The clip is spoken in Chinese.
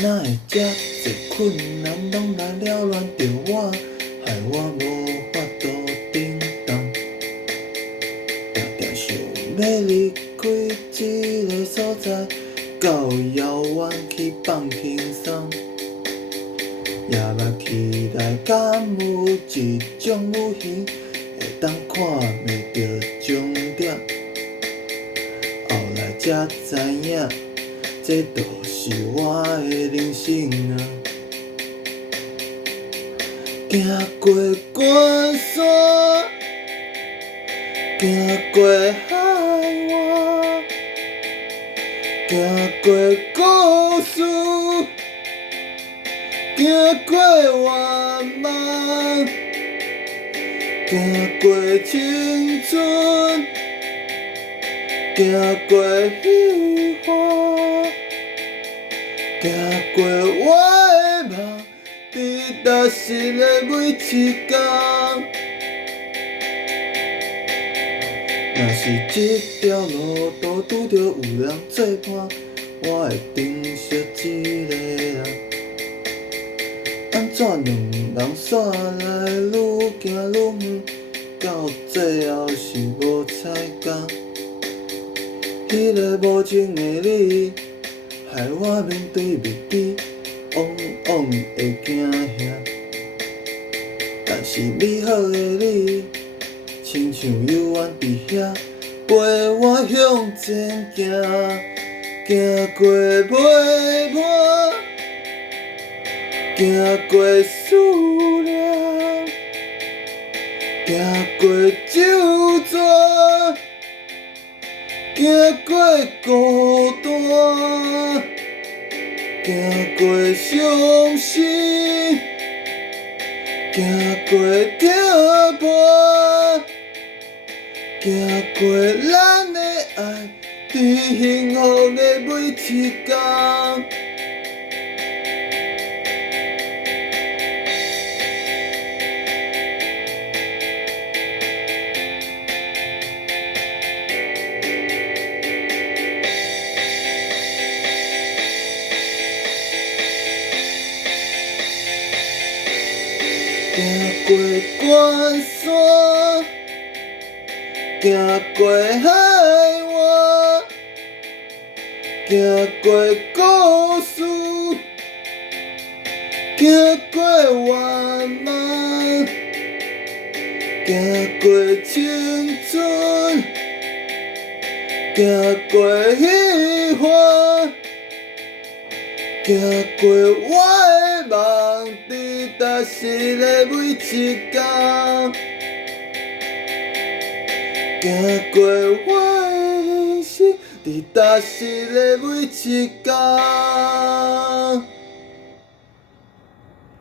哪会遮济困难拢来扰乱着我，害我无法度振动。定定想要离开这个所在，到遥远去放轻松。也捌期待敢有一种武器，会当看袂着终点。后来才知影，这就是我的人生啊！行过关山，行过海湾，行过故事，行过圆满，行过青春，行过虚华，行过我的梦，伫踏实的每一天。若是这条路途拄着有人作伴，我会珍惜这个人。安怎两人煞来愈行愈远，到最后是无彩工。迄个无情的你，害我面对未知，往往会惊吓。但是美好的你，亲像永远伫遐，陪我向前行，行过陪伴，行过思念，行过纠缠，行过孤单，行过伤心，行过挑拨，行过咱的爱，伫幸福的每一天。行过关山，行过海湾，行过故事，行过圆满，行过青春，行过虚华，行过我的梦，伫踏实的每一天。行过我的人生，伫踏实的每一天。